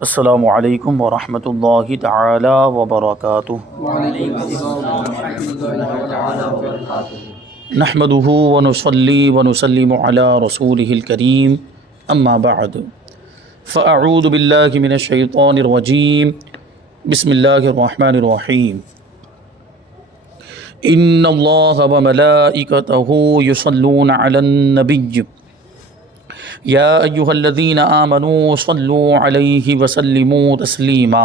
السلام علیکم ورحمۃ اللہ تعالی وبرکاتہ۔ نحمده ونصلی ونسلم علی رسولہ الکریم، اما بعد فاعوذ باللہ من الشیطان الرجیم، بسم اللہ الرحمن الرحیم۔ ان اللہ وملائکتہ یصلون علی النبی یا ایہا الذین آمنوا صلوا علیہ وسلموا تسلیما۔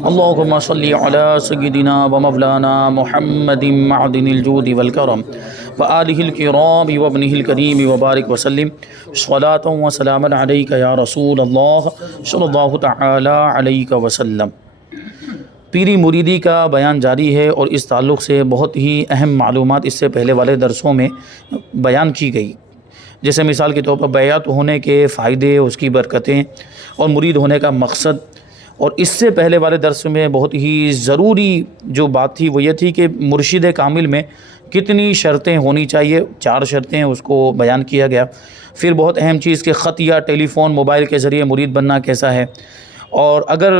اللہم صلی علی سیدنا ومولانا محمد معدن الجود والکرم وآلہ الکرام وابنہ الکریم وبارک وسلم صلاۃ وسلاما علیک یا رسول اللہ صلی اللہ تعالی علیہ وسلم۔ پیری مریدی کا بیان جاری ہے، اور اس تعلق سے بہت ہی اہم معلومات اس سے پہلے والے درسوں میں بیان کی گئی، جیسے مثال کے طور پر بیعت ہونے کے فائدے، اس کی برکتیں اور مرید ہونے کا مقصد۔ اور اس سے پہلے والے درس میں بہت ہی ضروری جو بات تھی وہ یہ تھی کہ مرشد کامل میں کتنی شرطیں ہونی چاہیے، 4 شرطیں اس کو بیان کیا گیا۔ پھر بہت اہم چیز کہ خط یا ٹیلی فون موبائل کے ذریعے مرید بننا کیسا ہے، اور اگر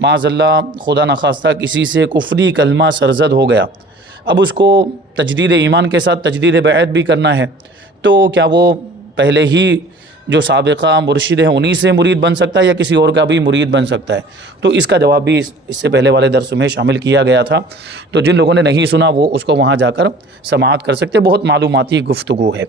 معاذ اللہ خدا نخواستہ کسی سے کفری کلمہ سرزد ہو گیا، اب اس کو تجدید ایمان کے ساتھ تجدید بیعت بھی کرنا ہے، تو کیا وہ پہلے ہی جو سابقہ مرشد ہے انہی سے مرید بن سکتا ہے یا کسی اور کا بھی مرید بن سکتا ہے؟ تو اس کا جواب بھی اس سے پہلے والے درس میں شامل کیا گیا تھا، تو جن لوگوں نے نہیں سنا وہ اس کو وہاں جا کر سماعت کر سکتے۔ بہت معلوماتی گفتگو ہے۔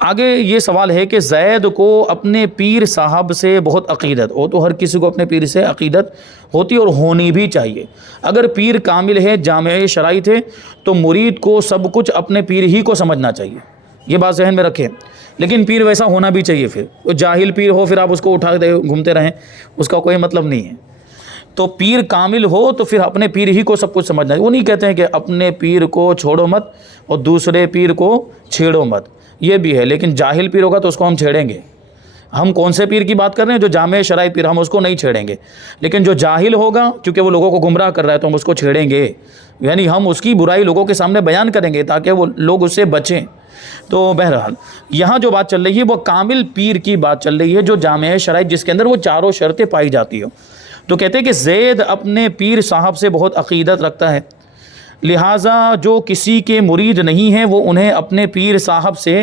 آگے یہ سوال ہے کہ زید کو اپنے پیر صاحب سے بہت عقیدت، وہ تو ہر کسی کو اپنے پیر سے عقیدت ہوتی اور ہونی بھی چاہیے۔ اگر پیر کامل ہے، جامع شرائط ہے، تو مرید کو سب کچھ اپنے پیر ہی کو سمجھنا چاہیے، یہ بات ذہن میں رکھیں۔ لیکن پیر ویسا ہونا بھی چاہیے، پھر وہ جاہل پیر ہو پھر آپ اس کو اٹھا کے گھومتے رہیں، اس کا کوئی مطلب نہیں ہے۔ تو پیر کامل ہو تو پھر اپنے پیر ہی کو سب کچھ سمجھنا ہے۔ وہ نہیں کہتے ہیں کہ اپنے پیر کو چھوڑو مت اور دوسرے پیر کو چھیڑو مت، یہ بھی ہے، لیکن جاہل پیر ہوگا تو اس کو ہم چھیڑیں گے۔ ہم کون سے پیر کی بات کر رہے ہیں؟ جو جامع شرائط پیر، ہم اس کو نہیں چھیڑیں گے۔ لیکن جو جاہل ہوگا، کیونکہ وہ لوگوں کو گمراہ کر رہا ہے، تو ہم اس کو چھیڑیں گے، یعنی ہم اس کی برائی لوگوں کے سامنے بیان کریں گے تاکہ وہ لوگ اس سے بچیں۔ تو بہرحال یہاں جو بات چل رہی ہے وہ کامل پیر کی بات چل رہی ہے، جو جامع شرائط جس کے اندر وہ 4 شرطیں پائی جاتی ہو۔ تو کہتے ہیں کہ زید اپنے پیر صاحب سے بہت عقیدت رکھتا ہے، لہٰذا جو کسی کے مرید نہیں ہیں وہ انہیں اپنے پیر صاحب سے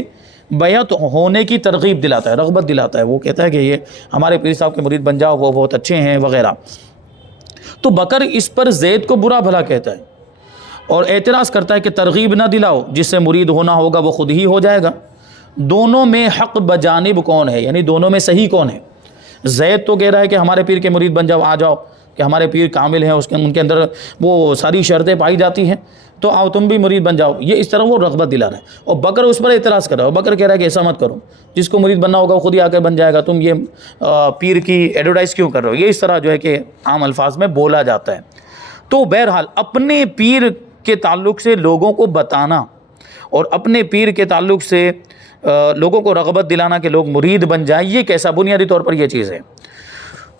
بیعت ہونے کی ترغیب دلاتا ہے، رغبت دلاتا ہے۔ وہ کہتا ہے کہ یہ ہمارے پیر صاحب کے مرید بن جاؤ، وہ بہت اچھے ہیں وغیرہ۔ تو بکر اس پر زید کو برا بھلا کہتا ہے اور اعتراض کرتا ہے کہ ترغیب نہ دلاؤ، جس سے مرید ہونا ہوگا وہ خود ہی ہو جائے گا۔ دونوں میں حق بجانب کون ہے، یعنی دونوں میں صحیح کون ہے؟ زید تو کہہ رہا ہے کہ ہمارے پیر کے مرید بن جاؤ، آ جاؤ، کہ ہمارے پیر کامل ہیں، ان کے اندر وہ ساری شرطیں پائی جاتی ہیں، تو آؤ تم بھی مرید بن جاؤ، یہ اس طرح وہ رغبت دلا رہا ہے۔ اور بکر اس پر اعتراض کر رہا ہے، اور بکر کہہ رہا ہے کہ ایسا مت کرو، جس کو مرید بننا ہوگا وہ خود ہی آ کر بن جائے گا، تم یہ پیر کی ایڈورٹائز کیوں کر رہے ہو؟ یہ اس طرح جو ہے کہ عام الفاظ میں بولا جاتا ہے۔ تو بہرحال اپنے پیر کے تعلق سے لوگوں کو بتانا اور اپنے پیر کے تعلق سے لوگوں کو رغبت دلانا کہ لوگ مرید بن جائیں، یہ کیسا بنیادی طور پر یہ چیز ہے؟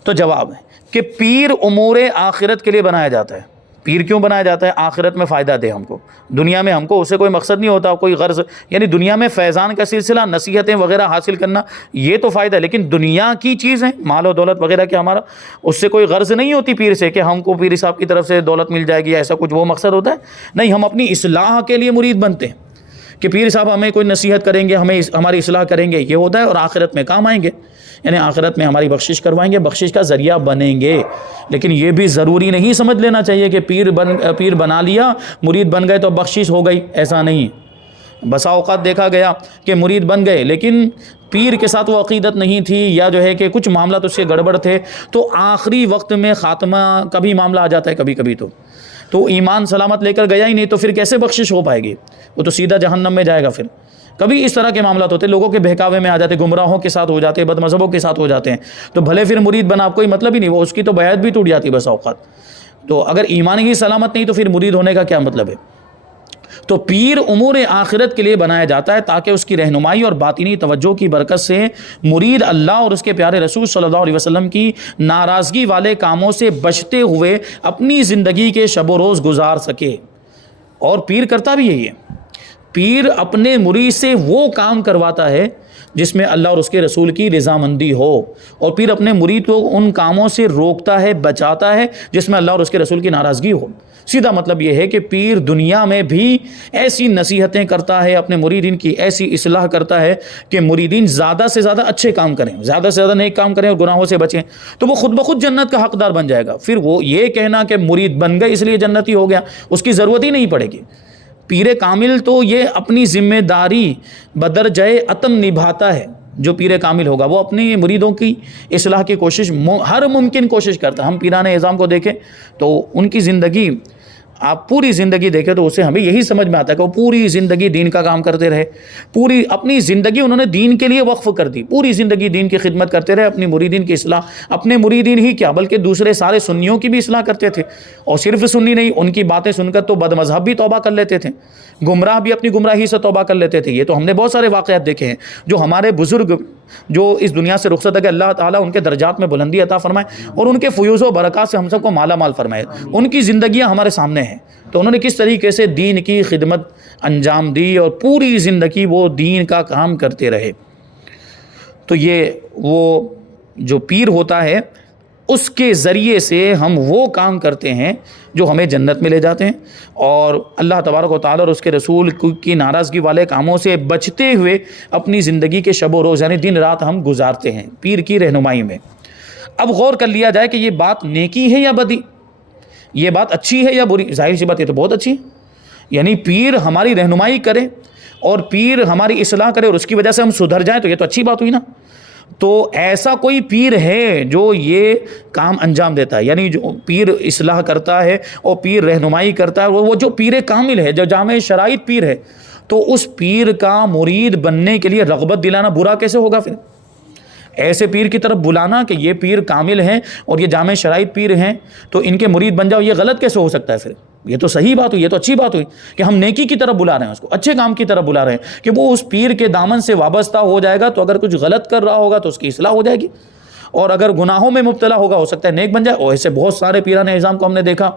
تو جواب ہے کہ پیر امور آخرت کے لیے بنایا جاتا ہے۔ پیر کیوں بنایا جاتا ہے؟ آخرت میں فائدہ دے ہم کو، دنیا میں ہم کو اس سے کوئی مقصد نہیں ہوتا، کوئی غرض، یعنی دنیا میں فیضان کا سلسلہ، نصیحتیں وغیرہ حاصل کرنا، یہ تو فائدہ ہے، لیکن دنیا کی چیزیں، مال و دولت وغیرہ کے ہمارا اس سے کوئی غرض نہیں ہوتی پیر سے، کہ ہم کو پیر صاحب کی طرف سے دولت مل جائے گی، ایسا کچھ وہ مقصد ہوتا ہے نہیں۔ ہم اپنی اصلاح کے لیے مرید بنتے ہیں کہ پیر صاحب ہمیں کوئی نصیحت کریں گے، ہمیں ہماری اصلاح کریں گے، یہ ہوتا ہے، اور آخرت میں کام آئیں گے، یعنی آخرت میں ہماری بخشش کروائیں گے، بخشش کا ذریعہ بنیں گے۔ لیکن یہ بھی ضروری نہیں سمجھ لینا چاہیے کہ پیر بنا لیا، مرید بن گئے تو بخشش ہو گئی، ایسا نہیں۔ بسا اوقات دیکھا گیا کہ مرید بن گئے لیکن پیر کے ساتھ وہ عقیدت نہیں تھی، یا جو ہے کہ کچھ معاملات اس سے گڑبڑ تھے، تو آخری وقت میں خاتمہ کا بھی معاملہ آ جاتا ہے کبھی کبھی، تو ایمان سلامت لے کر گیا ہی نہیں، تو پھر کیسے بخشش ہو پائے گی؟ وہ تو سیدھا جہنم میں جائے گا۔ پھر کبھی اس طرح کے معاملات ہوتے ہیں، لوگوں کے بہکاوے میں آ جاتے، گمراہوں کے ساتھ ہو جاتے ہیں، بد مذہبوں کے ساتھ ہو جاتے ہیں، تو بھلے پھر مرید بنا، کوئی مطلب ہی نہیں، وہ اس کی تو بیعت بھی ٹوٹ جاتی بس اوقات۔ تو اگر ایمان ہی سلامت نہیں تو پھر مرید ہونے کا کیا مطلب ہے؟ تو پیر امور آخرت کے لیے بنایا جاتا ہے تاکہ اس کی رہنمائی اور باطنی توجہ کی برکت سے مرید اللہ اور اس کے پیارے رسول صلی اللہ علیہ وسلم کی ناراضگی والے کاموں سے بچتے ہوئے اپنی زندگی کے شب و روز گزار سکے۔ اور پیر کرتا بھی یہی ہے، پیر اپنے مرید سے وہ کام کرواتا ہے جس میں اللہ اور اس کے رسول کی رضامندی ہو، اور پیر اپنے مرید کو ان کاموں سے روکتا ہے، بچاتا ہے جس میں اللہ اور اس کے رسول کی ناراضگی ہو۔ سیدھا مطلب یہ ہے کہ پیر دنیا میں بھی ایسی نصیحتیں کرتا ہے، اپنے مریدین کی ایسی اصلاح کرتا ہے کہ مریدین زیادہ سے زیادہ اچھے کام کریں، زیادہ سے زیادہ نیک کام کریں اور گناہوں سے بچیں، تو وہ خود بخود جنت کا حقدار بن جائے گا۔ پھر وہ یہ کہنا کہ مرید بن گئے اس لیے جنتی ہو گیا، اس کی ضرورت ہی نہیں پڑے گی۔ پیر کامل تو یہ اپنی ذمہ داری بدرجہ عتم نبھاتا ہے۔ جو پیر کامل ہوگا وہ اپنی مریدوں کی اصلاح کی کوشش ہر ممکن کوشش کرتا ہے۔ ہم پیران اعظام کو دیکھیں تو ان کی زندگی، آپ پوری زندگی دیکھیں تو اسے ہمیں یہی سمجھ میں آتا ہے کہ وہ پوری زندگی دین کا کام کرتے رہے، پوری اپنی زندگی انہوں نے دین کے لیے وقف کر دی، پوری زندگی دین کی خدمت کرتے رہے، اپنی مریدین کی اصلاح، اپنے مریدین ہی کیا بلکہ دوسرے سارے سنیوں کی بھی اصلاح کرتے تھے، اور صرف سنی نہیں، ان کی باتیں سن کر تو بد مذہب بھی توبہ کر لیتے تھے، گمراہ بھی اپنی گمراہی سے توبہ کر لیتے تھے۔ یہ تو ہم نے بہت سارے واقعات دیکھے ہیں جو ہمارے بزرگ جو اس دنیا سے رخصت ہے کہ اللہ تعالیٰ ان کے درجات میں بلندی عطا فرمائے اور ان کے فیوز و برکات سے ہم سب کو مالا مال فرمائے۔ ان کی زندگیاں ہمارے سامنے ہیں، تو انہوں نے کس طریقے سے دین کی خدمت انجام دی اور پوری زندگی وہ دین کا کام کرتے رہے۔ تو یہ وہ جو پیر ہوتا ہے اس کے ذریعے سے ہم وہ کام کرتے ہیں جو ہمیں جنت میں لے جاتے ہیں، اور اللہ تبارک و تعالیٰ اور اس کے رسول کی ناراضگی والے کاموں سے بچتے ہوئے اپنی زندگی کے شب و روز یعنی دن رات ہم گزارتے ہیں پیر کی رہنمائی میں۔ اب غور کر لیا جائے کہ یہ بات نیکی ہے یا بدی، یہ بات اچھی ہے یا بری؟ ظاہر سی بات یہ تو بہت اچھی ہے، یعنی پیر ہماری رہنمائی کرے اور پیر ہماری اصلاح کرے اور اس کی وجہ سے ہم سدھر جائیں تو یہ تو اچھی بات ہوئی نا۔ تو ایسا کوئی پیر ہے جو یہ کام انجام دیتا ہے، یعنی جو پیر اصلاح کرتا ہے اور پیر رہنمائی کرتا ہے، وہ جو پیر کامل ہے، جو جامع شرائط پیر ہے، تو اس پیر کا مرید بننے کے لیے رغبت دلانا برا کیسے ہوگا؟ پھر ایسے پیر کی طرف بلانا کہ یہ پیر کامل ہیں اور یہ جامع شرائط پیر ہیں تو ان کے مرید بن جاؤ، یہ غلط کیسے ہو سکتا ہے؟ پھر یہ تو صحیح بات ہوئی، یہ تو اچھی بات ہوئی کہ ہم نیکی کی طرف بلا رہے ہیں، اس کو اچھے کام کی طرف بلا رہے ہیں کہ وہ اس پیر کے دامن سے وابستہ ہو جائے گا، تو اگر کچھ غلط کر رہا ہوگا تو اس کی اصلاح ہو جائے گی، اور اگر گناہوں میں مبتلا ہوگا ہو سکتا ہے نیک بن جائے۔ اور ایسے بہت سارے پیران اعظام کو ہم نے دیکھا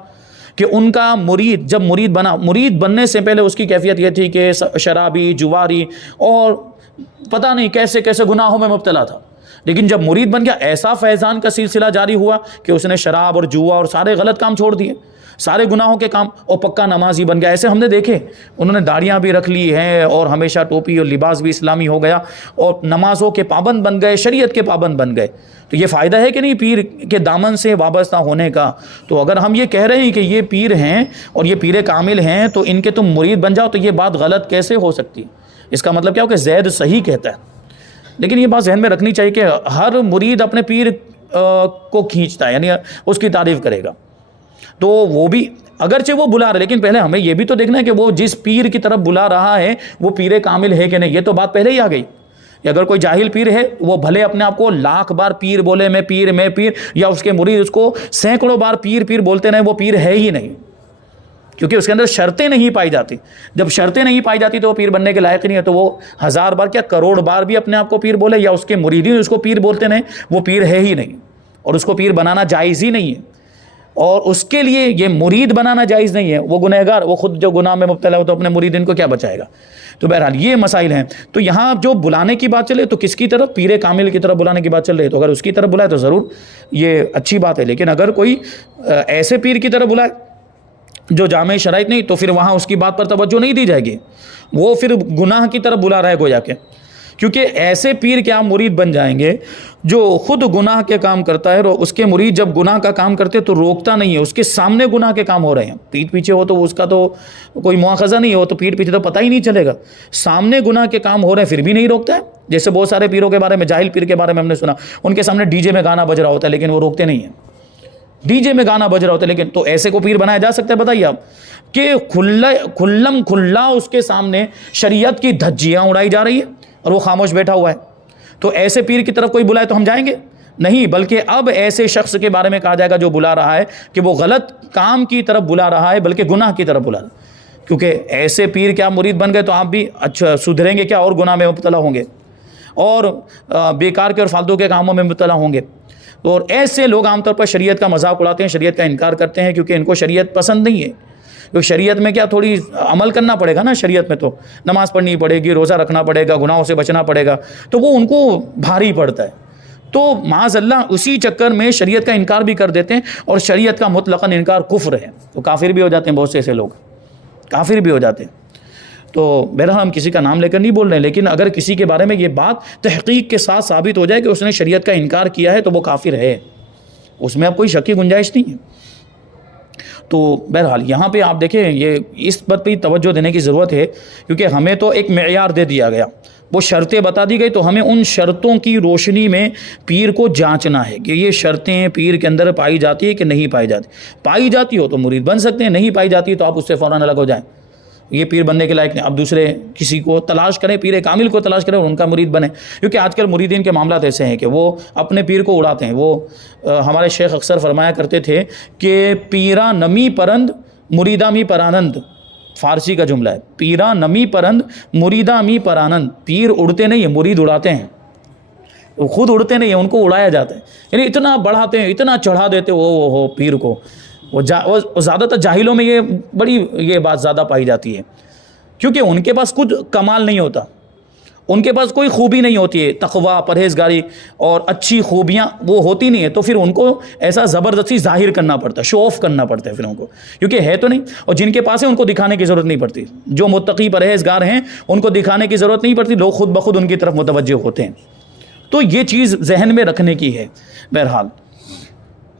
کہ ان کا مرید جب مرید بنا، مرید بننے سے پہلے اس کی کیفیت یہ تھی کہ شرابی، جواری اور پتہ نہیں کیسے کیسے گناہوں میں مبتلا تھا، لیکن جب مرید بن گیا ایسا فیضان کا سلسلہ جاری ہوا کہ اس نے شراب اور جوا اور سارے غلط کام چھوڑ دیے، سارے گناہوں کے کام، اور پکا نمازی بن گیا۔ ایسے ہم نے دیکھے، انہوں نے داڑیاں بھی رکھ لی ہیں اور ہمیشہ ٹوپی اور لباس بھی اسلامی ہو گیا اور نمازوں کے پابند بن گئے، شریعت کے پابند بن گئے۔ تو یہ فائدہ ہے کہ نہیں پیر کے دامن سے وابستہ ہونے کا؟ تو اگر ہم یہ کہہ رہے ہیں کہ یہ پیر ہیں اور یہ پیر کامل ہیں تو ان کے تم مرید بن جاؤ، تو یہ بات غلط کیسے ہو سکتی؟ اس کا مطلب کیا ہو کہ زید صحیح کہتا ہے۔ لیکن یہ بات ذہن میں رکھنی چاہیے کہ ہر مرید اپنے پیر کو کھینچتا ہے، یعنی اس کی تعریف کرے گا، تو وہ بھی اگرچہ وہ بلا رہا ہے، لیکن پہلے ہمیں یہ بھی تو دیکھنا ہے کہ وہ جس پیر کی طرف بلا رہا ہے وہ پیر کامل ہے کہ نہیں۔ یہ تو بات پہلے ہی آ گئی کہ اگر کوئی جاہل پیر ہے وہ بھلے اپنے آپ کو لاکھ بار پیر بولے، میں پیر، یا اس کے مرید اس کو سینکڑوں بار پیر بولتے رہے، وہ پیر ہے ہی نہیں، کیونکہ اس کے اندر شرطیں نہیں پائی جاتی۔ جب شرطیں نہیں پائی جاتی تو وہ پیر بننے کے لائق نہیں ہے، تو وہ 1000 بار کیا کروڑ بار بھی اپنے آپ کو پیر بولے یا اس کے مریدین اس کو پیر بولتے رہیں، وہ پیر ہے ہی نہیں، اور اس کو پیر بنانا جائز ہی نہیں ہے، اور اس کے لیے یہ مرید بنانا جائز نہیں ہے۔ وہ گنہگار، وہ خود جو گناہ میں مبتلا ہو تو اپنے مریدین کو کیا بچائے گا؟ تو بہرحال یہ مسائل ہیں۔ تو یہاں جو بلانے کی بات چلے تو کس کی طرف؟ پیر کامل کی طرف بلانے کی بات چل رہی ہے، تو اگر اس کی طرف بلائے تو ضرور یہ اچھی بات ہے، لیکن اگر کوئی ایسے پیر کی طرف بلائے جو جامع شرائط نہیں، تو پھر وہاں اس کی بات پر توجہ نہیں دی جائے گی، وہ پھر گناہ کی طرف بلا رہا ہے گویا کہ، کیونکہ ایسے پیر کے آپ مرید بن جائیں گے جو خود گناہ کے کام کرتا ہے، اور اس کے مرید جب گناہ کا کام کرتے تو روکتا نہیں ہے، اس کے سامنے گناہ کے کام ہو رہے ہیں، پیٹھ پیچھے ہو تو اس کا تو کوئی مواخذہ نہیں ہو، تو پیٹھ پیچھے تو پتہ ہی نہیں چلے گا، سامنے گناہ کے کام ہو رہے ہیں پھر بھی نہیں روکتا ہے۔ جیسے بہت سارے پیروں کے بارے میں، جاہل پیر کے بارے میں ہم نے سنا، ان کے سامنے ڈی جے میں گانا بج رہا ہوتا ہے لیکن وہ روکتے نہیں ہیں، ڈی جے میں گانا بج رہا ہوتا ہے لیکن، تو ایسے کو پیر بنایا جا سکتا ہے؟ بتائیے آپ کہ کھلم کھلا اس کے سامنے شریعت کی دھجیاں اڑائی جا رہی ہے اور وہ خاموش بیٹھا ہوا ہے، تو ایسے پیر کی طرف کوئی بلائے تو ہم جائیں گے نہیں، بلکہ اب ایسے شخص کے بارے میں کہا جائے گا جو بلا رہا ہے کہ وہ غلط کام کی طرف بلا رہا ہے بلکہ گناہ کی طرف بلا رہا ہے، کیونکہ ایسے پیر کے آپ مرید بن گئے تو آپ بھی اچھا سدھریں گے کیا اور گناہ میں مبتلا ہوں گے اور بیکار کے اور فالتو کے کاموں میں مبتلا ہوں گے۔ اور ایسے لوگ عام طور پر شریعت کا مذاق اڑاتے ہیں، شریعت کا انکار کرتے ہیں کیونکہ ان کو شریعت پسند نہیں ہے، کیونکہ شریعت میں کیا تھوڑی عمل کرنا پڑے گا نا، شریعت میں تو نماز پڑھنی پڑے گی، روزہ رکھنا پڑے گا، گناہوں سے بچنا پڑے گا، تو وہ ان کو بھاری پڑتا ہے، تو معاذ اللہ اسی چکر میں شریعت کا انکار بھی کر دیتے ہیں، اور شریعت کا مطلقاً انکار کفر ہے، تو کافر بھی ہو جاتے ہیں بہت سے ایسے لوگ، کافر بھی ہو جاتے ہیں۔ تو بہرحال ہم کسی کا نام لے کر نہیں بول رہے ہیں، لیکن اگر کسی کے بارے میں یہ بات تحقیق کے ساتھ ثابت ہو جائے کہ اس نے شریعت کا انکار کیا ہے تو وہ کافر ہے، اس میں اب کوئی شک کی گنجائش نہیں ہے۔ تو بہرحال یہاں پہ آپ دیکھیں یہ اس بات پہ توجہ دینے کی ضرورت ہے، کیونکہ ہمیں تو ایک معیار دے دیا گیا، وہ شرطیں بتا دی گئی، تو ہمیں ان شرطوں کی روشنی میں پیر کو جانچنا ہے کہ یہ شرطیں پیر کے اندر پائی جاتی ہے کہ نہیں پائی جاتی، پائی جاتی ہو تو مرید بن سکتے ہیں، نہیں پائی جاتی تو آپ اس سے فوراً الگ ہو جائیں، یہ پیر بننے کے لائق نہیں، اب دوسرے کسی کو تلاش کریں، پیر کامل کو تلاش کریں اور ان کا مرید بنیں، کیونکہ آج کل مریدین کے معاملات ایسے ہیں کہ وہ اپنے پیر کو اڑاتے ہیں۔ وہ ہمارے شیخ اکثر فرمایا کرتے تھے کہ پیرا نمی پرند مریدہ می پرانند، فارسی کا جملہ ہے، پیرا نمی پرند مریدہ می پرانند، پیر اڑتے نہیں ہیں، مرید اڑاتے ہیں، وہ خود اڑتے نہیں ہیں، ان کو اڑایا جاتا ہے، یعنی اتنا بڑھاتے ہیں، اتنا چڑھا دیتے ہو پیر کو، وہ زیادہ تر جاہلوں میں یہ بات زیادہ پائی جاتی ہے، کیونکہ ان کے پاس خود کمال نہیں ہوتا، ان کے پاس کوئی خوبی نہیں ہوتی ہے، تقوی، پرہیزگاری اور اچھی خوبیاں وہ ہوتی نہیں ہے، تو پھر ان کو ایسا زبردستی ظاہر کرنا پڑتا ہے، شو آف کرنا پڑتا ہے پھر ان کو، کیونکہ ہے تو نہیں، اور جن کے پاس ہے ان کو دکھانے کی ضرورت نہیں پڑتی، جو متقی پرہیزگار ہیں ان کو دکھانے کی ضرورت نہیں پڑتی، لوگ خود بخود ان کی طرف متوجہ ہوتے ہیں، تو یہ چیز ذہن میں رکھنے کی ہے۔ بہرحال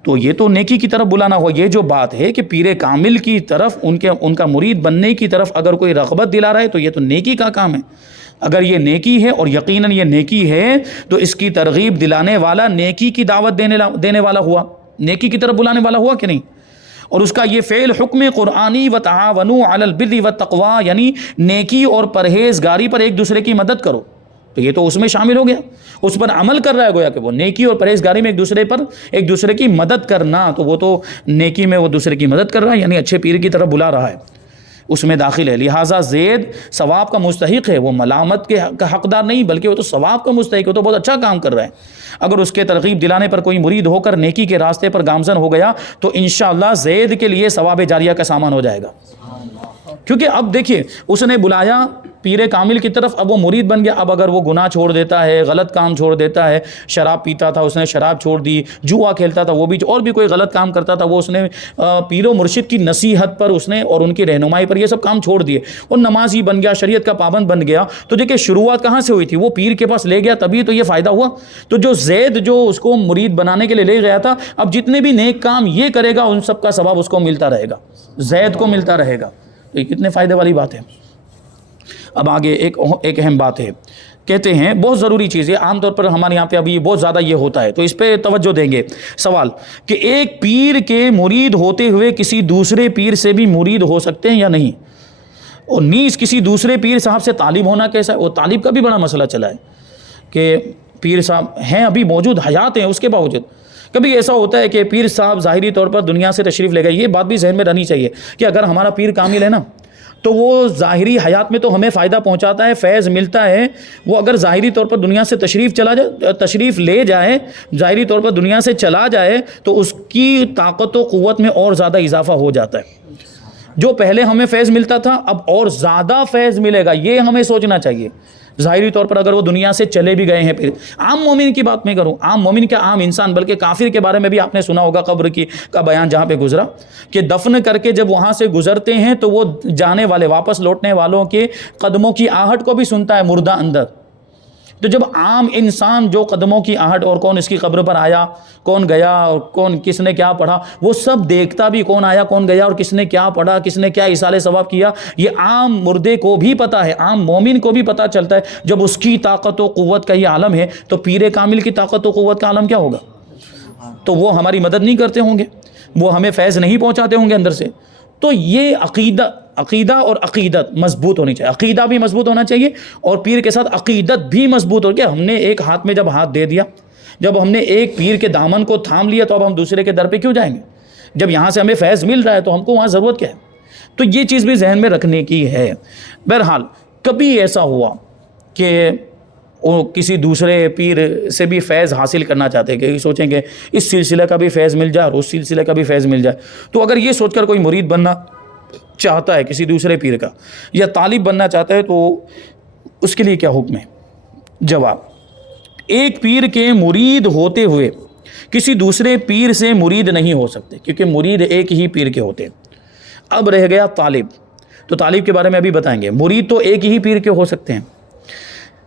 تو یہ تو نیکی کی طرف بلانا ہوا، یہ جو بات ہے کہ پیر کامل کی طرف ان کا مرید بننے کی طرف اگر کوئی رغبت دلا رہا ہے تو یہ تو نیکی کا کام ہے، اگر یہ نیکی ہے اور یقیناً یہ نیکی ہے تو اس کی ترغیب دلانے والا نیکی کی دعوت دینے والا ہوا، نیکی کی طرف بلانے والا ہوا کہ نہیں، اور اس کا یہ فعل حکم قرآنی وتعاونوا علی البر والتقوی، یعنی نیکی اور پرہیزگاری پر ایک دوسرے کی مدد کرو، تو یہ تو اس میں شامل ہو گیا، اس پر عمل کر رہا ہے، گویا کہ وہ نیکی اور پرہیزگاری میں ایک دوسرے کی مدد کرنا، تو وہ تو نیکی میں وہ دوسرے کی مدد کر رہا ہے، یعنی اچھے پیر کی طرف بلا رہا ہے، اس میں داخل ہے۔ لہٰذا زید ثواب کا مستحق ہے، وہ ملامت کا حقدار نہیں، بلکہ وہ تو ثواب کا مستحق ہے، وہ تو بہت اچھا کام کر رہا ہے۔ اگر اس کے ترغیب دلانے پر کوئی مرید ہو کر نیکی کے راستے پر گامزن ہو گیا تو انشاءاللہ زید کے لیے ثواب جاریہ کا سامان ہو جائے گا، کیونکہ اب دیکھیے اس نے بلایا پیر کامل کی طرف، اب وہ مرید بن گیا، اب اگر وہ گناہ چھوڑ دیتا ہے، غلط کام چھوڑ دیتا ہے، شراب پیتا تھا اس نے شراب چھوڑ دی، جوا کھیلتا تھا وہ بھی، اور بھی کوئی غلط کام کرتا تھا وہ اس نے پیر و مرشد کی نصیحت پر اس نے اور ان کی رہنمائی پر یہ سب کام چھوڑ دیے اور نمازی بن گیا، شریعت کا پابند بن گیا، تو دیکھیں شروعات کہاں سے ہوئی تھی، وہ پیر کے پاس لے گیا تبھی تو یہ فائدہ ہوا۔ تو جو زید جو اس کو مرید بنانے کے لیے لے گیا تھا، اب جتنے بھی نیک کام یہ کرے گا ان سب کا ثواب اس کو ملتا رہے گا، زید کو ملتا رہے گا، تو یہ کتنے فائدے والی بات ہے۔ اب آگے ایک اہم بات ہے، کہتے ہیں بہت ضروری چیز ہے، عام طور پر ہمارے یہاں پہ ابھی بہت زیادہ یہ ہوتا ہے، تو اس پہ توجہ دیں گے۔ سوال کہ ایک پیر کے مرید ہوتے ہوئے کسی دوسرے پیر سے بھی مرید ہو سکتے ہیں یا نہیں، اور نیز کسی دوسرے پیر صاحب سے طالب ہونا کیسا ہے، وہ طالب کا بھی بڑا مسئلہ چلا ہے کہ پیر صاحب ہیں ابھی موجود، حیات ہیں، اس کے باوجود کبھی ایسا ہوتا ہے کہ پیر صاحب ظاہری طور پر دنیا سے تشریف لے گئے، یہ بات بھی ذہن میں رہنی چاہیے کہ اگر ہمارا پیر کامل ہے نا تو وہ ظاہری حیات میں تو ہمیں فائدہ پہنچاتا ہے، فیض ملتا ہے، وہ اگر ظاہری طور پر دنیا سے تشریف لے جائے، ظاہری طور پر دنیا سے چلا جائے تو اس کی طاقت و قوت میں اور زیادہ اضافہ ہو جاتا ہے، جو پہلے ہمیں فیض ملتا تھا اب اور زیادہ فیض ملے گا، یہ ہمیں سوچنا چاہیے۔ ظاہری طور پر اگر وہ دنیا سے چلے بھی گئے ہیں، پھر عام مومن کی بات میں کروں، عام مومن کیا عام انسان بلکہ کافر کے بارے میں بھی آپ نے سنا ہوگا، قبر کا بیان جہاں پہ گزرا کہ دفن کر کے جب وہاں سے گزرتے ہیں تو وہ جانے والے واپس لوٹنے والوں کے قدموں کی آہٹ کو بھی سنتا ہے مردہ اندر، تو جب عام انسان جو قدموں کی آہٹ اور کون اس کی قبر پر آیا، کون گیا اور کون کس نے کیا پڑھا، وہ سب دیکھتا بھی کون آیا کون گیا اور کس نے کیا پڑھا، کس نے کیا ایصال ثواب کیا، یہ عام مردے کو بھی پتہ ہے، عام مومن کو بھی پتہ چلتا ہے۔ جب اس کی طاقت و قوت کا یہ عالم ہے تو پیر کامل کی طاقت و قوت کا عالم کیا ہوگا؟ تو وہ ہماری مدد نہیں کرتے ہوں گے، وہ ہمیں فیض نہیں پہنچاتے ہوں گے اندر سے۔ تو یہ عقیدہ اور عقیدت مضبوط ہونی چاہیے، عقیدہ بھی مضبوط ہونا چاہیے اور پیر کے ساتھ عقیدت بھی مضبوط ہو گیا۔ ہم نے ایک ہاتھ میں جب ہاتھ دے دیا، جب ہم نے ایک پیر کے دامن کو تھام لیا تو اب ہم دوسرے کے در پہ کیوں جائیں گے؟ جب یہاں سے ہمیں فیض مل رہا ہے تو ہم کو وہاں ضرورت کیا ہے؟ تو یہ چیز بھی ذہن میں رکھنے کی ہے۔ بہرحال کبھی ایسا ہوا کہ وہ کسی دوسرے پیر سے بھی فیض حاصل کرنا چاہتے ہیں کہ سوچیں کہ اس سلسلے کا بھی فیض مل جائے اور اس سلسلے کا بھی فیض مل جائے، تو اگر یہ سوچ کر کوئی مرید بننا چاہتا ہے کسی دوسرے پیر کا یا طالب بننا چاہتا ہے تو اس کے لیے کیا حکم ہے؟ جواب: ایک پیر کے مرید ہوتے ہوئے کسی دوسرے پیر سے مرید نہیں ہو سکتے، کیونکہ مرید ایک ہی پیر کے ہوتے ہیں۔ اب رہ گیا طالب، تو طالب کے بارے میں ابھی بتائیں گے۔ مرید تو ایک ہی پیر کے ہو سکتے ہیں،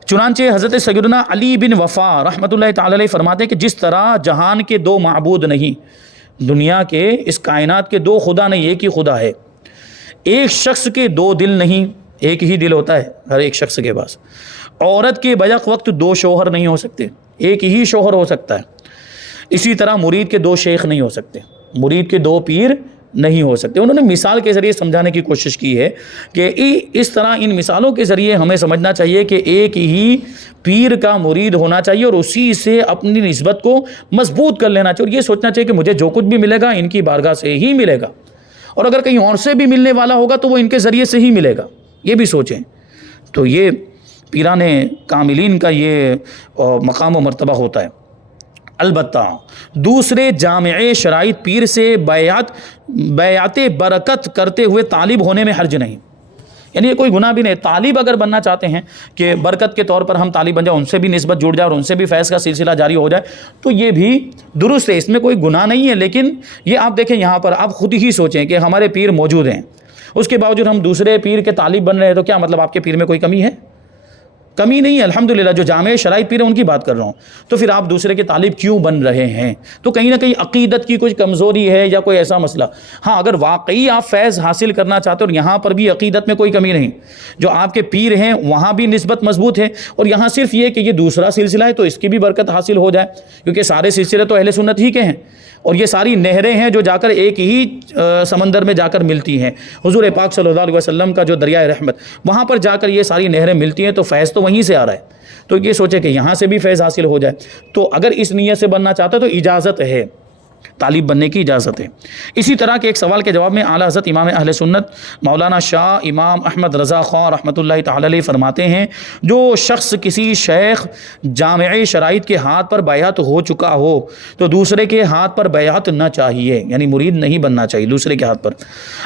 چنانچہ حضرت سیدنا علی بن وفا رحمۃ اللہ تعالی علیہ فرماتے ہیں کہ جس طرح جہان کے دو معبود نہیں، دنیا کے اس کائنات کے دو خدا نہیں، ایک ہی خدا ہے۔ ایک شخص کے دو دل نہیں، ایک ہی دل ہوتا ہے ہر ایک شخص کے پاس۔ عورت کے بیک وقت دو شوہر نہیں ہو سکتے، ایک ہی شوہر ہو سکتا ہے۔ اسی طرح مرید کے دو شیخ نہیں ہو سکتے، مرید کے دو پیر نہیں ہو سکتے۔ انہوں نے مثال کے ذریعے سمجھانے کی کوشش کی ہے کہ اس طرح ان مثالوں کے ذریعے ہمیں سمجھنا چاہیے کہ ایک ہی پیر کا مرید ہونا چاہیے اور اسی سے اپنی نسبت کو مضبوط کر لینا چاہیے، اور یہ سوچنا چاہیے کہ مجھے جو کچھ بھی ملے گا ان کی بارگاہ سے ہی ملے گا، اور اگر کہیں اور سے بھی ملنے والا ہوگا تو وہ ان کے ذریعے سے ہی ملے گا، یہ بھی سوچیں۔ تو یہ پیران کاملین کا یہ مقام و مرتبہ ہوتا ہے۔ البتہ دوسرے جامع شرائط پیر سے بیعت برکت کرتے ہوئے طالب ہونے میں حرج نہیں، یعنی یہ کوئی گناہ بھی نہیں۔ طالب اگر بننا چاہتے ہیں کہ برکت کے طور پر ہم طالب بن جائیں، ان سے بھی نسبت جڑ جائے اور ان سے بھی فیض کا سلسلہ جاری ہو جائے، تو یہ بھی درست ہے، اس میں کوئی گناہ نہیں ہے۔ لیکن یہ آپ دیکھیں یہاں پر آپ خود ہی سوچیں کہ ہمارے پیر موجود ہیں، اس کے باوجود ہم دوسرے پیر کے طالب بن رہے ہیں، تو کیا مطلب آپ کے پیر میں کوئی کمی ہے؟ کمی نہیں ہے، الحمدللہ۔ جو جامع شرائط پیر ہیں ان کی بات کر رہا ہوں، تو پھر آپ دوسرے کے طالب کیوں بن رہے ہیں؟ تو کہیں نہ کہیں عقیدت کی کچھ کمزوری ہے یا کوئی ایسا مسئلہ۔ ہاں، اگر واقعی آپ فیض حاصل کرنا چاہتے ہیں اور یہاں پر بھی عقیدت میں کوئی کمی نہیں، جو آپ کے پیر ہیں وہاں بھی نسبت مضبوط ہے، اور یہاں صرف یہ کہ یہ دوسرا سلسلہ ہے تو اس کی بھی برکت حاصل ہو جائے، کیونکہ سارے سلسلے تو اہل سنت ہی کے ہیں، اور یہ ساری نہریں ہیں جو جا کر ایک ہی سمندر میں جا کر ملتی ہیں۔ حضور پاک صلی اللہ علیہ وسلم کا جو دریائے رحمت، وہاں پر جا کر یہ ساری نہریں ملتی ہیں، تو فیض تو وہیں سے آ رہا ہے، تو یہ سوچے کہ یہاں سے بھی فیض حاصل ہو جائے۔ تو اگر اس نیت سے بننا چاہتا ہے تو اجازت ہے، طالب بننے کی اجازت ہے۔ اسی طرح کے ایک سوال کے جواب میں اعلیٰ حضرت امام اہل سنت مولانا شاہ امام احمد رضا خان رحمۃ اللہ تعالی علیہ فرماتے ہیں، جو شخص کسی شیخ جامع شرائط کے ہاتھ پر بیعت ہو چکا ہو تو دوسرے کے ہاتھ پر بیعت نہ چاہیے، یعنی مرید نہیں بننا چاہیے دوسرے کے ہاتھ پر۔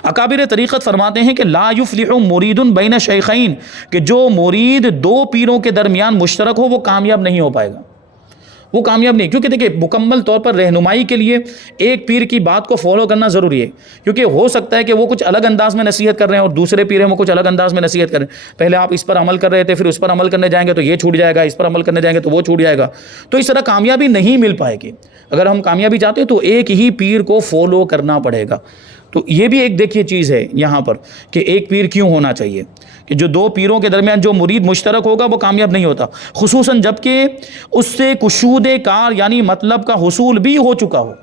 اکابر طریقت فرماتے ہیں کہ لا یفلح مرید بین شیخین، کہ جو مرید دو پیروں کے درمیان مشترک ہو وہ کامیاب نہیں ہو پائے گا، وہ کامیاب نہیں۔ کیونکہ دیکھیں مکمل طور پر رہنمائی کے لیے ایک پیر کی بات کو فالو کرنا ضروری ہے، کیونکہ ہو سکتا ہے کہ وہ کچھ الگ انداز میں نصیحت کر رہے ہیں اور دوسرے پیر ہیں وہ کچھ الگ انداز میں نصیحت کر رہے ہیں۔ پہلے آپ اس پر عمل کر رہے تھے، پھر اس پر عمل کرنے جائیں گے تو یہ چھوٹ جائے گا، اس پر عمل کرنے جائیں گے تو وہ چھوٹ جائے گا، تو اس طرح کامیابی نہیں مل پائے گی۔ اگر ہم کامیابی چاہتے ہیں تو ایک ہی پیر کو فالو کرنا پڑے گا۔ تو یہ بھی ایک دیکھیے چیز ہے یہاں پر کہ ایک پیر کیوں ہونا چاہیے، کہ جو دو پیروں کے درمیان جو مرید مشترک ہوگا وہ کامیاب نہیں ہوتا، خصوصاً جب کہ اس سے کشود کار یعنی مطلب کا حصول بھی ہو چکا ہو،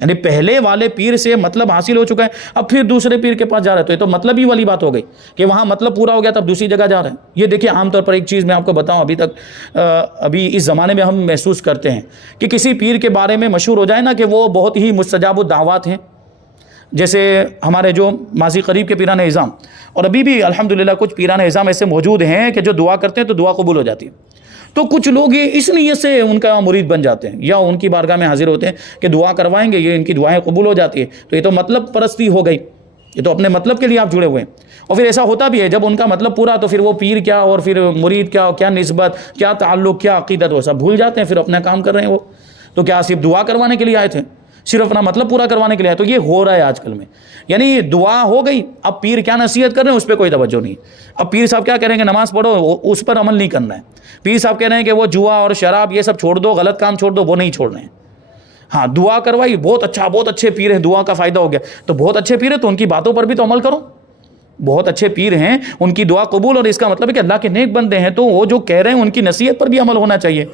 یعنی پہلے والے پیر سے مطلب حاصل ہو چکا ہے، اب پھر دوسرے پیر کے پاس جا رہے تو یہ تو مطلب ہی والی بات ہو گئی کہ وہاں مطلب پورا ہو گیا تب دوسری جگہ جا رہے ہیں۔ یہ دیکھیے عام طور پر ایک چیز میں آپ کو بتاؤں، ابھی اس زمانے میں ہم محسوس کرتے ہیں کہ کسی پیر کے بارے میں مشہور ہو جائے نا کہ وہ بہت ہی مستجاب الدعوات ہیں، جیسے ہمارے جو ماضی قریب کے پیران اعظام، اور ابھی بھی الحمدللہ کچھ پیران اعظام ایسے موجود ہیں کہ جو دعا کرتے ہیں تو دعا قبول ہو جاتی ہے، تو کچھ لوگ یہ اس نیت سے ان کا مرید بن جاتے ہیں یا ان کی بارگاہ میں حاضر ہوتے ہیں کہ دعا کروائیں گے، یہ ان کی دعائیں قبول ہو جاتی ہے، تو یہ تو مطلب پرستی ہو گئی، یہ تو اپنے مطلب کے لیے آپ جڑے ہوئے ہیں۔ اور پھر ایسا ہوتا بھی ہے جب ان کا مطلب پورا تو پھر وہ پیر کیا اور پھر مرید کیا، کیا نسبت، کیا تعلق، کیا عقیدت، وہ سب بھول جاتے ہیں، پھر اپنا کام کر رہے ہیں۔ وہ تو کیا صرف دعا کروانے کے لیے آئے تھے، صرف اپنا مطلب پورا کروانے کے لیے آئے؟ تو یہ ہو رہا ہے آج کل میں، یعنی دعا ہو گئی، اب پیر کیا نصیحت کر رہے ہیں اس پہ کوئی توجہ نہیں۔ اب پیر صاحب کیا کہہ رہے ہیں کہ نماز پڑھو، اس پر عمل نہیں کرنا ہے۔ پیر صاحب کہہ رہے ہیں کہ وہ جوا اور شراب یہ سب چھوڑ دو، غلط کام چھوڑ دو، وہ نہیں چھوڑ رہے ہیں۔ ہاں دعا کروائی، بہت اچھا، بہت اچھے پیر ہیں، دعا کا فائدہ ہو گیا، تو بہت اچھے پیر ہیں تو ان کی باتوں پر بھی تو عمل کرو، بہت اچھے پیر ہیں ان کی دعا قبول، اور اس کا مطلب ہے کہ اللہ کے نیک بندے ہیں تو وہ جو کہہ رہے ہیں ان کی نصیحت پر بھی عمل ہونا چاہیے۔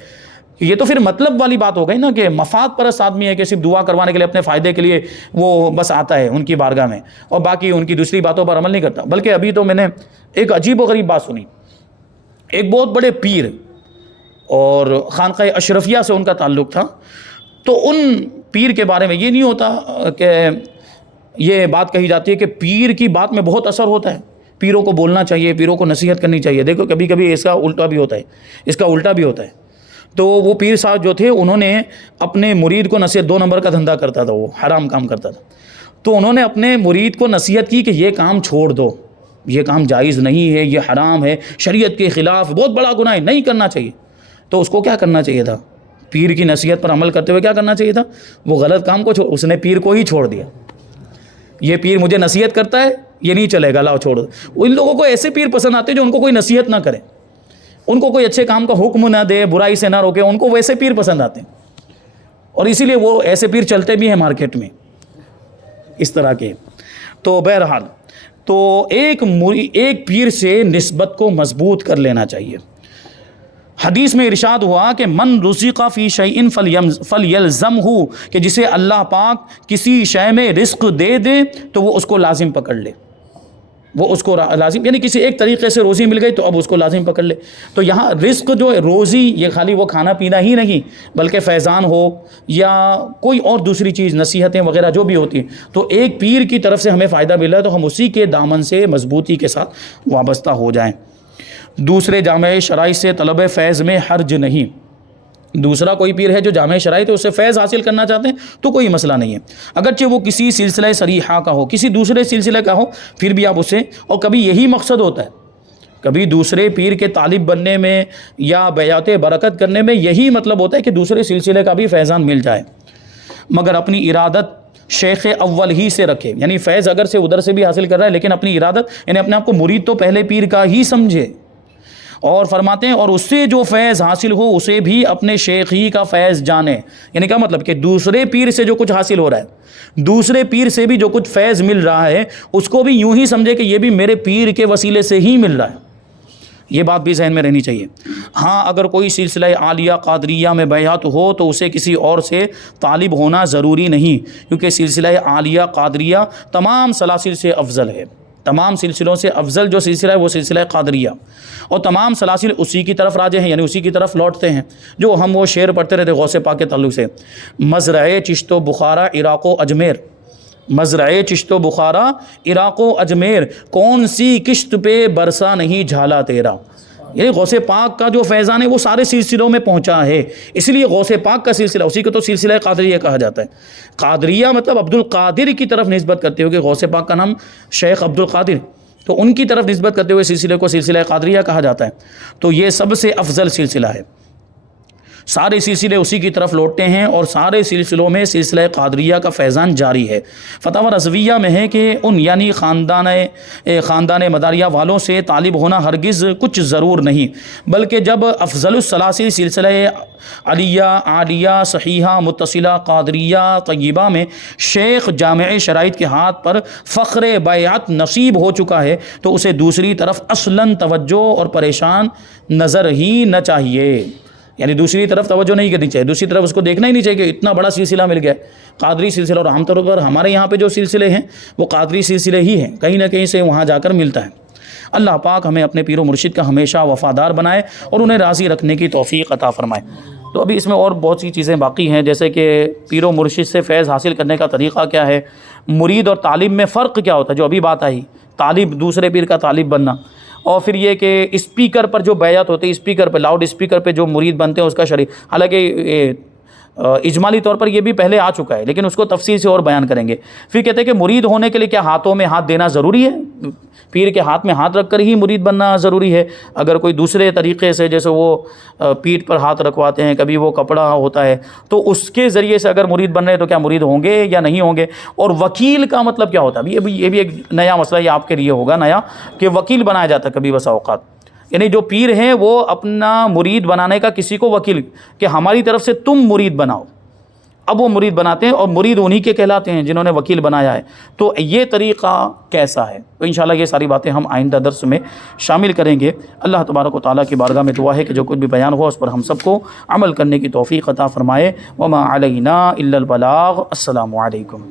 یہ تو پھر مطلب والی بات ہو گئی نا کہ مفاد پرست آدمی ہے کہ صرف دعا کروانے کے لیے اپنے فائدے کے لیے وہ بس آتا ہے ان کی بارگاہ میں اور باقی ان کی دوسری باتوں پر عمل نہیں کرتا۔ بلکہ ابھی تو میں نے ایک عجیب و غریب بات سنی، ایک بہت بڑے پیر اور خانقاہ اشرفیہ سے ان کا تعلق تھا، تو ان پیر کے بارے میں یہ نہیں ہوتا کہ یہ بات کہی جاتی ہے کہ پیر کی بات میں بہت اثر ہوتا ہے، پیروں کو بولنا چاہیے، پیروں کو نصیحت کرنی چاہیے۔ دیکھو کبھی کبھی اس کا الٹا بھی ہوتا ہے، اس کا الٹا بھی ہوتا ہے۔ تو وہ پیر صاحب جو تھے انہوں نے اپنے مرید کو نصیحت 2 نمبر کا دھندا کرتا تھا، وہ حرام کام کرتا تھا، تو انہوں نے اپنے مرید کو نصیحت کی کہ یہ کام چھوڑ دو، یہ کام جائز نہیں ہے، یہ حرام ہے، شریعت کے خلاف، بہت بڑا گناہ ہے، نہیں کرنا چاہیے۔ تو اس کو کیا کرنا چاہیے تھا؟ پیر کی نصیحت پر عمل کرتے ہوئے کیا کرنا چاہیے تھا؟ وہ غلط کام کو اس نے پیر کو ہی چھوڑ دیا۔ یہ پیر مجھے نصیحت کرتا ہے، یہ نہیں چلے گا، لاؤ چھوڑ دو۔ ان لوگوں کو ایسے پیر پسند آتے ہیں جو ان کو کوئی نصیحت نہ کرے، ان کو کوئی اچھے کام کا حکم نہ دے، برائی سے نہ روکے، ان کو ویسے پیر پسند آتے ہیں، اور اسی لیے وہ ایسے پیر چلتے بھی ہیں مارکیٹ میں اس طرح کے۔ تو بہرحال تو ایک پیر سے نسبت کو مضبوط کر لینا چاہیے۔ حدیث میں ارشاد ہوا کہ من رزق فی شیء فلیلزمہ، کہ جسے اللہ پاک کسی شے میں رزق دے دے تو وہ اس کو لازم پکڑ لے، وہ اس کو لازم، یعنی کسی ایک طریقے سے روزی مل گئی تو اب اس کو لازم پکڑ لے۔ تو یہاں رزق جو ہے، روزی، یہ خالی وہ کھانا پینا ہی نہیں، بلکہ فیضان ہو یا کوئی اور دوسری چیز، نصیحتیں وغیرہ جو بھی ہوتی ہیں، تو ایک پیر کی طرف سے ہمیں فائدہ مل رہا ہے تو ہم اسی کے دامن سے مضبوطی کے ساتھ وابستہ ہو جائیں۔ دوسرے جامع شرائط سے طلب فیض میں حرج نہیں۔ دوسرا کوئی پیر ہے جو جامع شرائط ہے، اس سے فیض حاصل کرنا چاہتے ہیں تو کوئی مسئلہ نہیں ہے، اگرچہ وہ کسی سلسلہ صریحہ کا ہو، کسی دوسرے سلسلے کا ہو، پھر بھی آپ اسے، اور کبھی یہی مقصد ہوتا ہے، کبھی دوسرے پیر کے طالب بننے میں یا بیعت برکت کرنے میں یہی مطلب ہوتا ہے کہ دوسرے سلسلے کا بھی فیضان مل جائے، مگر اپنی ارادت شیخ اول ہی سے رکھے، یعنی فیض اگر سے ادھر سے بھی حاصل کر رہا ہے لیکن اپنی ارادت، یعنی اپنے آپ کو مرید تو پہلے پیر کا ہی سمجھے۔ اور فرماتے ہیں اور اس سے جو فیض حاصل ہو اسے بھی اپنے شیخ ہی کا فیض جانے، یعنی کیا مطلب کہ دوسرے پیر سے جو کچھ حاصل ہو رہا ہے، دوسرے پیر سے بھی جو کچھ فیض مل رہا ہے، اس کو بھی یوں ہی سمجھے کہ یہ بھی میرے پیر کے وسیلے سے ہی مل رہا ہے۔ یہ بات بھی ذہن میں رہنی چاہیے۔ ہاں اگر کوئی سلسلہ عالیہ قادریہ میں بیعت ہو تو اسے کسی اور سے طالب ہونا ضروری نہیں، کیونکہ سلسلہ عالیہ قادریہ تمام سلاسل سے افضل ہے، تمام سلسلوں سے افضل جو سلسلہ ہے وہ سلسلہ قادریہ، اور تمام سلاسل اسی کی طرف راجع ہیں، یعنی اسی کی طرف لوٹتے ہیں، جو ہم وہ شعر پڑھتے رہتے غوث پاک کے تعلق سے، مزرعِ چشت و بخارا عراق و اجمیر، مزرعِ چشت و بخارا عراق و اجمیر، کون سی کشت پہ برسا نہیں جھالا تیرا، یعنی غوث پاک کا جو فیضان ہے وہ سارے سلسلوں میں پہنچا ہے، اس لیے غوث پاک کا سلسلہ، اسی کو تو سلسلہ قادریہ کہا جاتا ہے۔ قادریہ مطلب عبد القادر کی طرف نسبت کرتے ہوئے، غوث پاک کا نام شیخ عبد القادر، تو ان کی طرف نسبت کرتے ہوئے سلسلے کو سلسلہ قادریہ کہا جاتا ہے، تو یہ سب سے افضل سلسلہ ہے۔ سارے سلسلے اسی کی طرف لوٹتے ہیں اور سارے سلسلوں میں سلسلہ قادریہ کا فیضان جاری ہے۔ فتاوی رضویہ میں ہے کہ ان یعنی خاندان مداریہ والوں سے طالب ہونا ہرگز کچھ ضرور نہیں، بلکہ جب افضل السلاسل سلسلہ علیہ عالیہ صحیحہ متصلہ قادریہ طیبہ میں شیخ جامع شرائط کے ہاتھ پر فخر بیعت نصیب ہو چکا ہے تو اسے دوسری طرف اصلاً توجہ اور پریشان نظر ہی نہ چاہیے، یعنی دوسری طرف توجہ نہیں کرنی چاہیے، دوسری طرف اس کو دیکھنا ہی نہیں چاہیے کہ اتنا بڑا سلسلہ مل گیا قادری سلسلہ، اور عام طور پر ہمارے یہاں پہ جو سلسلے ہیں وہ قادری سلسلے ہی ہیں، کہیں نہ کہیں سے وہاں جا کر ملتا ہے۔ اللہ پاک ہمیں اپنے پیر و مرشد کا ہمیشہ وفادار بنائے اور انہیں راضی رکھنے کی توفیق عطا فرمائے۔ تو ابھی اس میں اور بہت سی چیزیں باقی ہیں، جیسے کہ پیر و مرشد سے فیض حاصل کرنے کا طریقہ کیا ہے، مرید اور طالب میں فرق کیا ہوتا ہے، جو ابھی بات آئی، طالب دوسرے پیر کا طالب بننا، اور پھر یہ کہ اسپیکر پر جو بیعت ہوتی ہے، اسپیکر پہ، لاؤڈ اسپیکر پہ جو مرید بنتے ہیں اس کا شریک، حالانکہ اجمالی طور پر یہ بھی پہلے آ چکا ہے لیکن اس کو تفصیل سے اور بیان کریں گے۔ پھر کہتے ہیں کہ مرید ہونے کے لیے کیا ہاتھوں میں ہاتھ دینا ضروری ہے؟ پیر کے ہاتھ میں ہاتھ رکھ کر ہی مرید بننا ضروری ہے؟ اگر کوئی دوسرے طریقے سے، جیسے وہ پیٹھ پر ہاتھ رکھواتے ہیں، کبھی وہ کپڑا ہوتا ہے، تو اس کے ذریعے سے اگر مرید بن رہے ہیں تو کیا مرید ہوں گے یا نہیں ہوں گے؟ اور وکیل کا مطلب کیا ہوتا ہے؟ یہ بھی ایک نیا مسئلہ یہ آپ کے لیے ہوگا نیا، کہ وکیل بنایا جاتا ہے کبھی بسا اوقات، یعنی جو پیر ہیں وہ اپنا مرید بنانے کا کسی کو وکیل، کہ ہماری طرف سے تم مرید بناؤ، اب وہ مرید بناتے ہیں اور مرید انہی کے کہلاتے ہیں جنہوں نے وکیل بنایا ہے۔ تو یہ طریقہ کیسا ہے؟ تو انشاءاللہ یہ ساری باتیں ہم آئندہ درس میں شامل کریں گے۔ اللہ تبارک و تعالیٰ کی بارگاہ میں دعا ہے کہ جو کچھ بھی بیان ہوا اس پر ہم سب کو عمل کرنے کی توفیق عطا فرمائے۔ وما علینا الا البلاغ۔ السلام علیکم۔